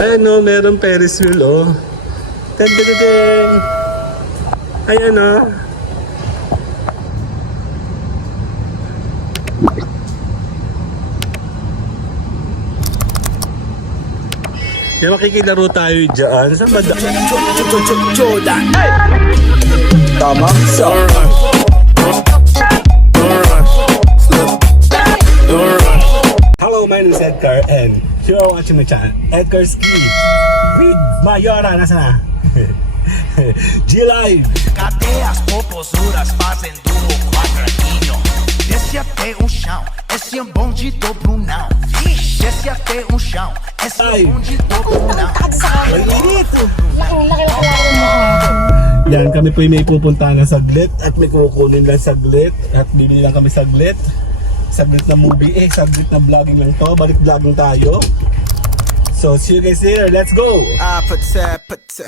Ayan o, meron Ferris wheel o. Tadadadang. Ayan o. Yan, makikilaro tayo dyan. Saan ba Jordan. Tama. Hello, my name is Edgar and you are watching my channel, Edgar Ski with Mayora. Nasa na? G-Live! Cadeias, popozuras fazem duro quadradinho. Desce até o chão, esse é bonde do Brunão. Desce até o chão, esse é bonde do Brunão. Ay, init! Yan, kami po may pupunta na saglit at may kukunin lang saglit at bibili lang kami saglit. Saglit na movie saglit na vlogging lang to. Balik vlogging tayo. So, see you guys later. Let's go!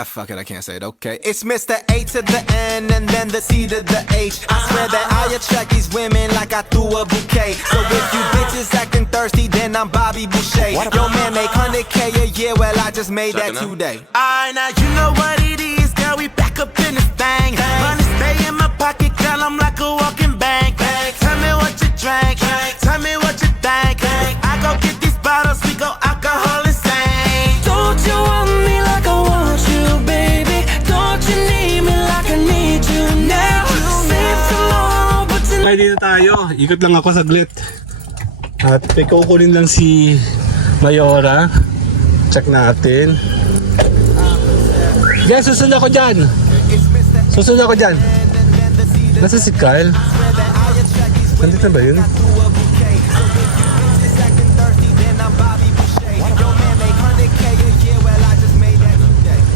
Fuck it, I can't say it, okay. It's Mr. A to the N and then the C to the H. I swear that I attract these women like I threw a bouquet. So if you bitches acting thirsty, then I'm Bobby Boucher. Yo man make 100K a year, well I just made that today. Alright, now you know what it is, girl, we back up in this thing. Money stay in my pocket, girl, I'm like a walking bank. Tell me what you drank, tell me what you think. I go get these bottles, we go alcohol and sing. Don't you want me like I want you, baby? Don't you need me like I need you now? Save tomorrow, but tonight. Okay, dito tayo. Ikot lang ako saglit. At may kukunin lang si Mayora. Check natin. Guys, susunod ako dyan. Susunod ako dyan. Nasa si Kyle? Nandito na ba yun?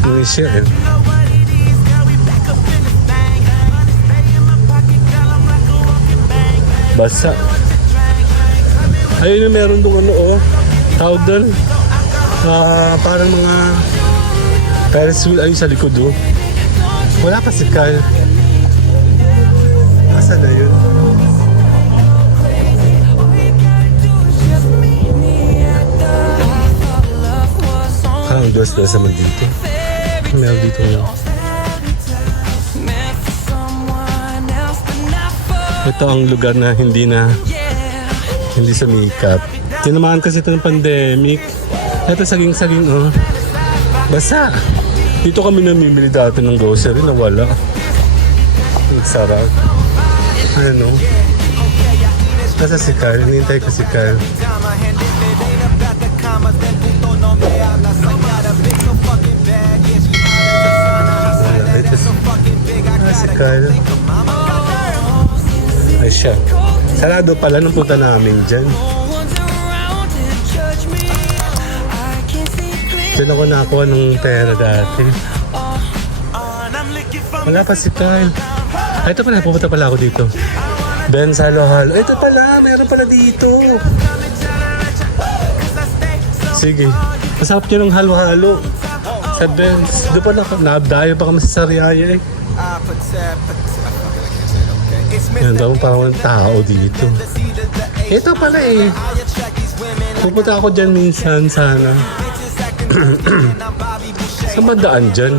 Hindi siya eh. Basa. Ayun yung meron doon ano oh. Tawag doon. Parang mga Ferris wheel ayun sa likod oh. Wala pa si Kyle. Asa na yun? Parang dos-dos naman dito. Meron dito yun. Ito ang lugar na hindi sumikat. Tinamaan kasi ito ng pandemic. Ito saging-saging oh. Basa. Dito kami namimili dati ng grocery na wala. Nagsarap. Ano? Nasa si Kyle. Hinihintay ko si Kyle. Si Kyle. Ay siya. Sarado pala nung punta namin dyan. Diyan ako nakakuha ng pera dati. Wala pa si Kyle. Ay, ito pala. Pupunta pala ako dito. Ben's Halo-Halo. Ito pala. Mayroon pala dito. Sige. Masarap nyo ng halo-halo. Sa Ben's. Doon pala. Naabdayo pa kami sa Sariaya eh. Yan daw parang walang tao dito. Ito pala eh. Pupunta ako dyan minsan sana. Saan ba daan dyan?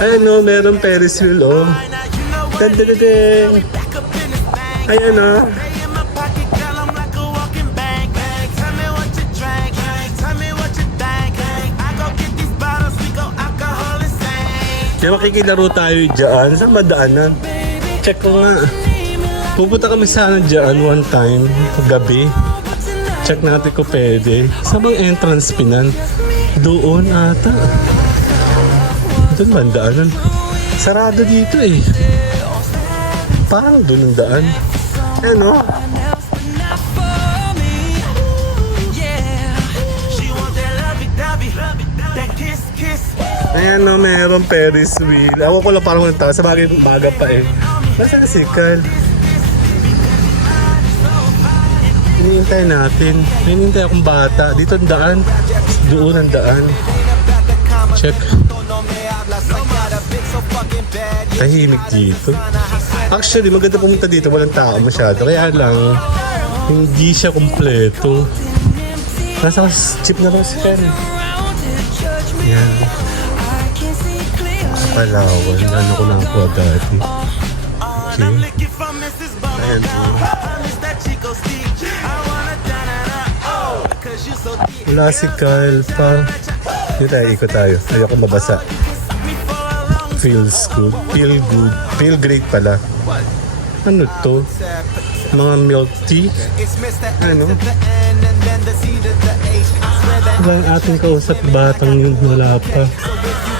Ayan o, meron Ferris wheel o. Tadadadang. Ayan o. Yan, makikilaro tayo dyan. Saan ba daanan? Check ko nga. Pupunta kami sana dyan one time, gabi. Check natin kung pwede. Saan bang entrance pinan? Doon ata. Doon ba ang daanan? Sarado dito eh. Parang doon ang daan. Ano? Ayan o, mayroong Ferris wheel. Ako ko lang parang walang tao. Sa bagay baga pa eh. Nasaan na si Kyle? Hinihintay natin. Hinihintay akong bata. Dito ang daan. Doon ang daan. Check. Tahimik dito. Actually, maganda pumunta dito. Walang tao masyado. Kaya lang, hindi siya kompleto. Nasa jeep na raw si Kyle. Yan. Palawan. Ano ko lang po agad. Okay. Ayan po. Wala si Kyle pa. Dito tayo, ikot tayo. Ayoko mabasa. Feels good. Feel good. Feel great pala. Ano to? Mga milk tea? Ano? Walang ating kausap batang yung wala pa.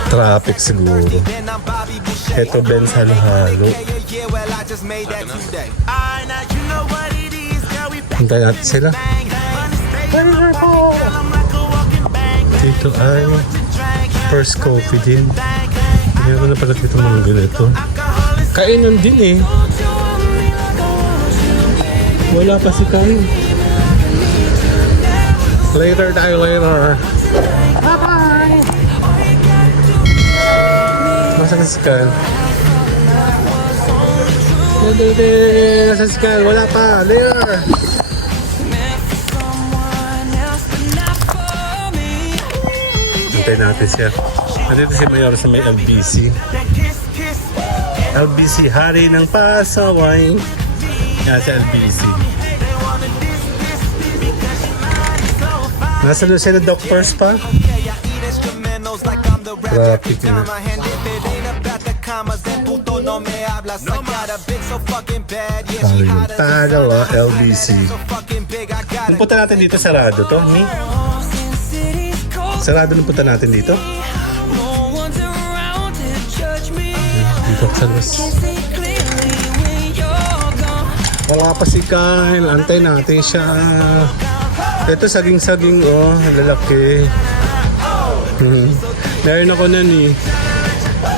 Traffic siguro. Ito Benz halo-halo. Hintayin natin sila. Dito ay first coffee din. Meron na pala dito mga ganito. Kainan din eh. Wala pa si Kyle. Later tayo, later. Bye-bye! Nasaan si Kyle? Nasaan si Kyle? Wala pa. Later! Antayin natin siya. Nandito si Mayor sa may LBC. LBC, hari ng pasaway. Yan sa LBC. Nasa Lucena Doctors pa? Traffic na. Tagawa, LBC. Nung punta natin dito, sarado to, Mi? Sarado nung punta natin dito? Dito sa Luz. Wala pa si Kyle. Antay natin siya. Ito saging-saging, oh. Lalaki. Meron ako na ni.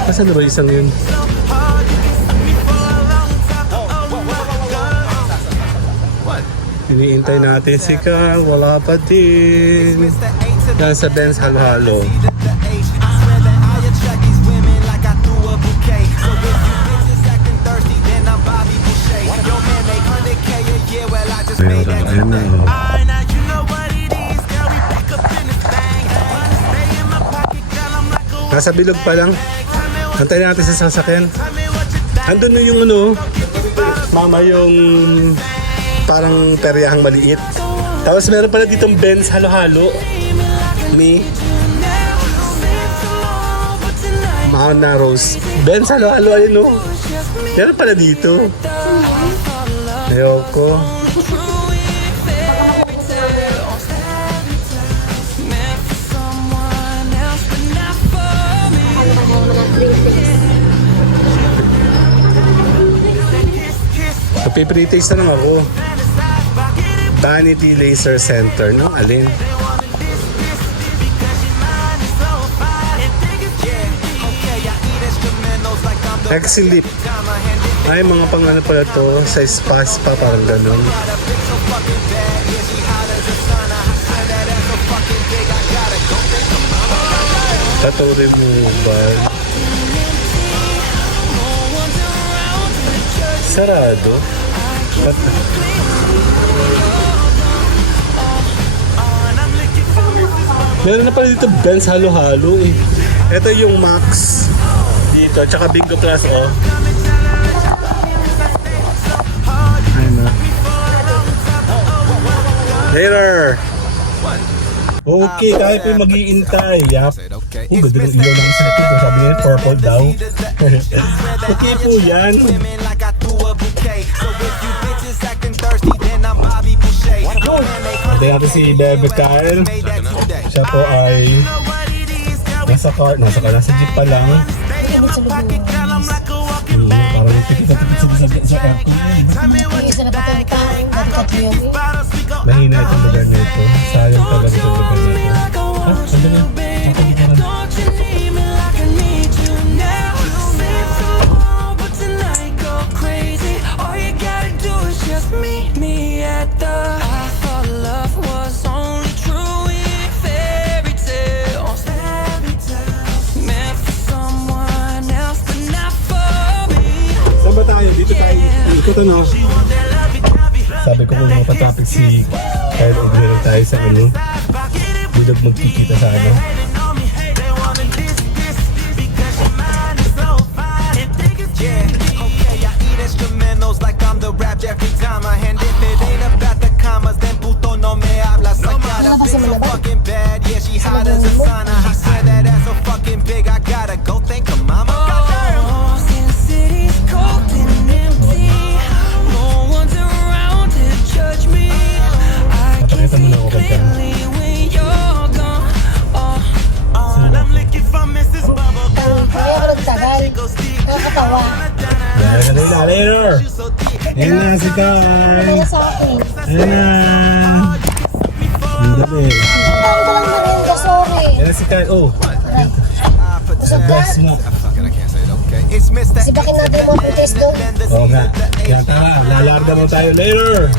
Nasaan na ba isang yun? Iniintay natin si Kyle. Wala pa din. Yan sa Benz halo-halo. Ayun na, oh. Nasa bilog pa lang. Antayin natin sa sasakyan. Andun na yung ano, mama, yung parang peryahang maliit. Tapos meron pala ditong Benz halo-halo. Mi. Mount Narrows. Benz halo-halo, ayun, oh. Meron pala dito. Ayoko. Pre-taste na lang ako. Vanity Laser Center, no? Alin? Exilip. Ay, mga pang ano pala to, sa spa, parang ganun. Tattoo removal. Sarado. Meron na pala dito Benz halo-halo eh. Ito yung Max dito, tsaka Bingo Plus, oh. Ayun na. Later! Okay, kahit po mag-iintay. Yap. Ganda ng ilaw ng isa ito. Sabi niya, purple daw. Okay po yan. Ate natin si Bebe Kyle. Siya po ay nasa jeep pa lang. Parang nagtipid sa aircon. Mahina itong lugar na ito. Sayang talaga itong lugar na ito. Ha? Saan na? Saan ba tayo? Dito tayo. Ikot ano? Sabi ko kung mapatapik si Kyle, o tayo sa ano. Bilog magkikita sa ano. hot as a sauna. I swear that ass so fucking big, I gotta go thank her mama. Goddamn. Sin City's cold and empty. No one's around to judge me. I can Pakita mo see na ako kay Kat. clearly when you're gone. And I'm looking for Mrs. Bubblegum. Kaya ako nagtagal. Nakakatawa. Yan na later. Yan na si Carl. Kaya sa akin. Yan na. Ang dami. Ang ko lang na rin ka, sorry. Yan na si Carl. Oh. Busog ka. Best mo. Fuck it, I can't say it, okay? It's Mr. Sibakin natin yung mga protest doon. Oo nga. Yan tara. Lalarga mo tayo later.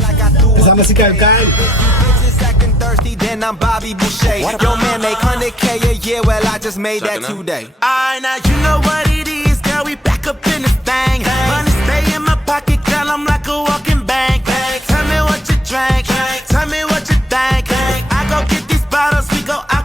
Kasama si Carl. Carl. Bitches acting thirsty, then I'm Bobby Boucher. Yo, man, make 100K a year. Well, I just made that today. Alright, now you know what it is, girl. We back up in this thing. Money stay in my pocket, girl. I'm like a walking bank. Tell me what you drank. Tell me what you think. I go get these bottles, we go out.